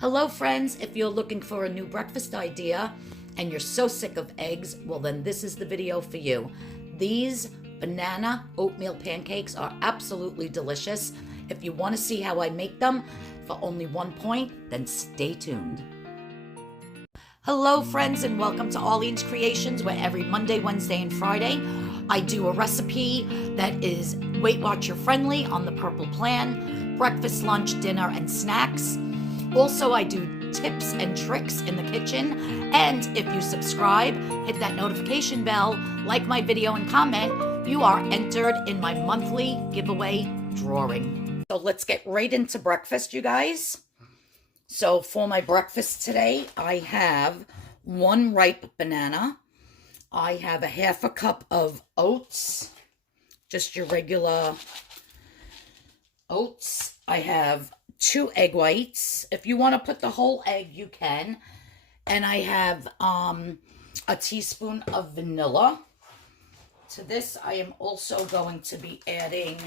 Hello friends, if you're looking for a new breakfast idea and you're so sick of eggs, well then this is the video for you. These banana oatmeal pancakes are absolutely delicious. If you want to see how I make them for only 1 point, then stay tuned. Hello friends and welcome to Arlene's Creations, where every Monday, Wednesday, and Friday I do a recipe that is Weight Watcher friendly on the Purple Plan, breakfast, lunch, dinner, and snacks. Also, I do tips and tricks in the kitchen, and if you subscribe, hit that notification bell, like my video, and comment, you are entered in my monthly giveaway drawing. So let's get right into breakfast, you guys. So for my breakfast today, I have 1 ripe banana. I have a 1/2 cup of oats, just your regular oats. I have 2 egg whites. If you want to put the whole egg, you can. And I have a teaspoon of vanilla. To this, I am also going to be adding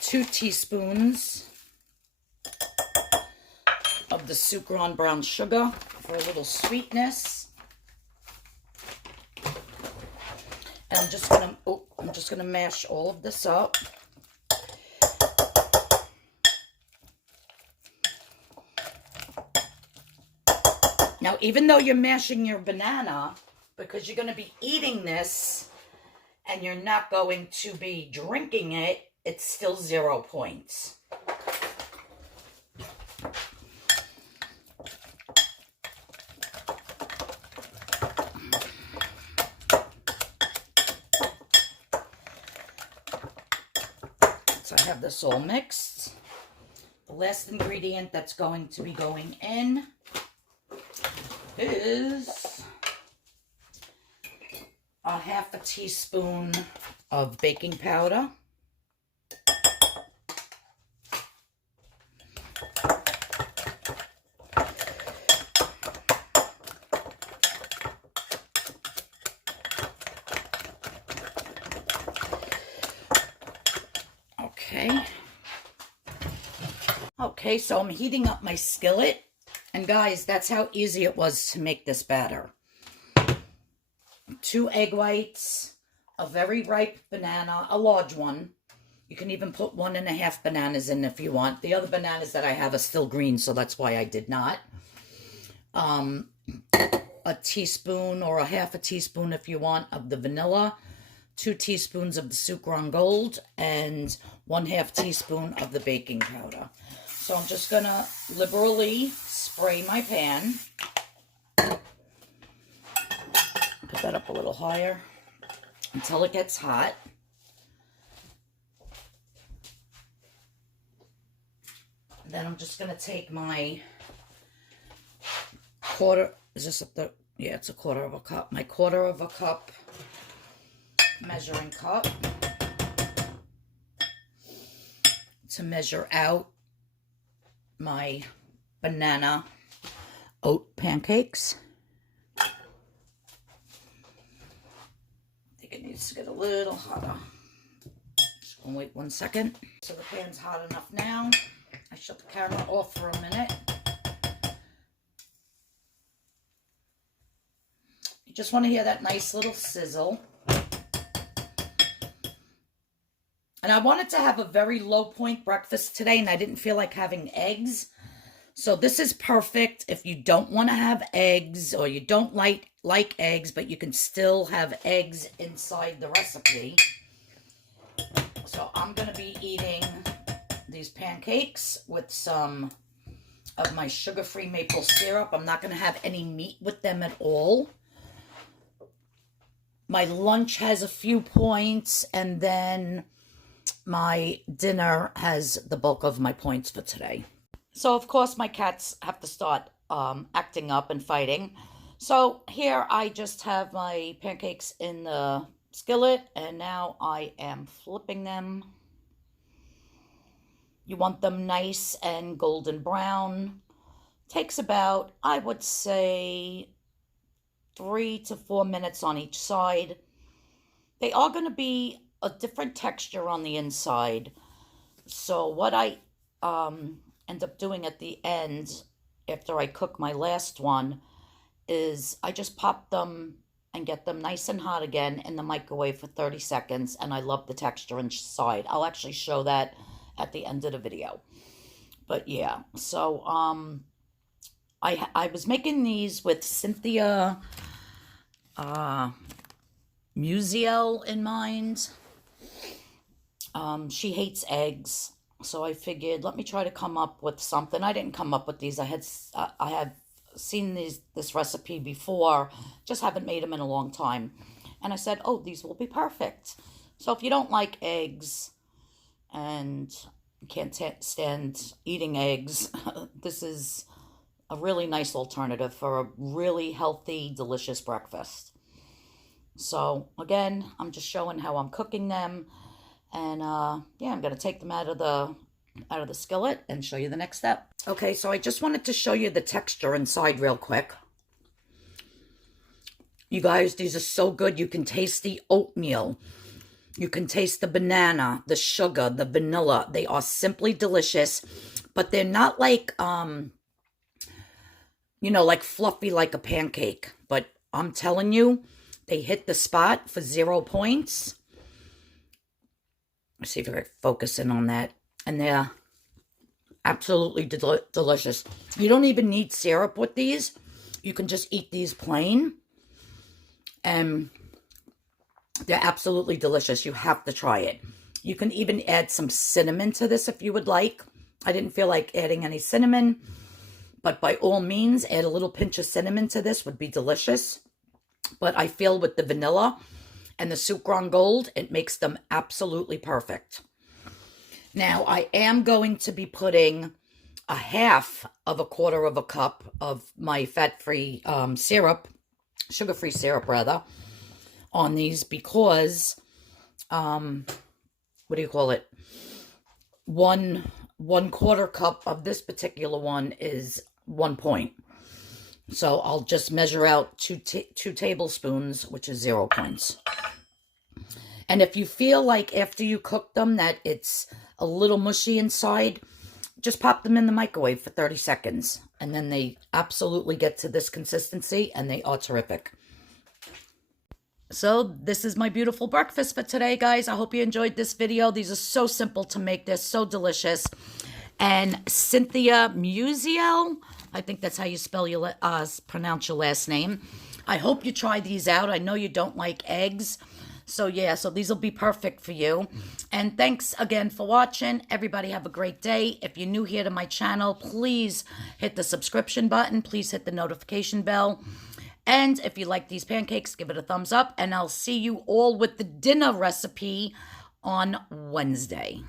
two teaspoons of the sukrin brown sugar for a little sweetness. And I'm just gonna mash all of this up. Now, even though you're mashing your banana, because you're gonna be eating this and you're not going to be drinking it, it's still 0 points. So I have this all mixed. The last ingredient that's going to be going in is a 1/2 teaspoon of baking powder. Okay, so I'm heating up my skillet. And guys, that's how easy it was to make this batter. 2 egg whites, a very ripe banana, a large one. You can even put 1 1/2 bananas in if you want. The other bananas that I have are still green, so that's why I did not. A teaspoon or a 1/2 teaspoon if you want of the vanilla. 2 teaspoons of the sukrin gold, and 1/2 teaspoon of the baking powder. So I'm just going to liberally spray my pan. Put that up a little higher until it gets hot. Then I'm just going to take my is this up the, yeah, it's a 1/4 cup. My 1/4 cup measuring cup to measure out my banana oat pancakes. I think it needs to get a little hotter. Just gonna wait 1 second. So the pan's hot enough now. I shut the camera off for a minute. You just want to hear that nice little sizzle. And I wanted to have a very low point breakfast today, and I didn't feel like having eggs. So this is perfect if you don't want to have eggs, or you don't like eggs, but you can still have eggs inside the recipe. So I'm going to be eating these pancakes with some of my sugar-free maple syrup. I'm not going to have any meat with them at all. My lunch has a few points, and then my dinner has the bulk of my points for today. So, of course, my cats have to start acting up and fighting. So here I just have my pancakes in the skillet, and now I am flipping them. You want them nice and golden brown. Takes about, I would say, 3 to 4 minutes on each side. They are going to be a different texture on the inside. So what I end up doing at the end, after I cook my last one, is I just pop them and get them nice and hot again in the microwave for 30 seconds, and I love the texture inside. I'll actually show that at the end of the video. But yeah, so I was making these with Cynthia Musiel in mind. She hates eggs, so I figured let me try to come up with something. I didn't come up with these. I had seen this recipe before, just haven't made them in a long time, and I said, oh, these will be perfect. So if you don't like eggs and can't stand eating eggs, this is a really nice alternative for a really healthy, delicious breakfast. So again, I'm just showing how I'm cooking them, and yeah, I'm gonna take them out of the skillet and show you the next step. Okay, so I just wanted to show you the texture inside real quick. You guys, these are so good. You can taste the oatmeal. You can taste the banana, the sugar, the vanilla. They are simply delicious, but they're not like, you know, like fluffy like a pancake. But I'm telling you, they hit the spot for 0 points. Let's see if I can focus in on that. And they're absolutely delicious. You don't even need syrup with these. You can just eat these plain. And they're absolutely delicious. You have to try it. You can even add some cinnamon to this if you would like. I didn't feel like adding any cinnamon, but by all means, add a little pinch of cinnamon to this. Would be delicious. But I feel with the vanilla and the sukrin gold, it makes them absolutely perfect. Now, I am going to be putting a half of a quarter of a cup of my fat-free syrup, sugar-free syrup rather, on these because, what do you call it? One quarter cup of this particular one is 1 point. So I'll just measure out two tablespoons, which is 0 points. And if you feel like after you cook them that it's a little mushy inside, just pop them in the microwave for 30 seconds. And then they absolutely get to this consistency, and they are terrific. So this is my beautiful breakfast for today, guys. I hope you enjoyed this video. These are so simple to make. They're so delicious. And Cynthia Musiel, I think that's how you spell your pronounce your last name. I hope you try these out. I know you don't like eggs. So yeah, so these will be perfect for you. And thanks again for watching. Everybody have a great day. If you're new here to my channel, please hit the subscription button. Please hit the notification bell. And if you like these pancakes, give it a thumbs up. And I'll see you all with the dinner recipe on Wednesday.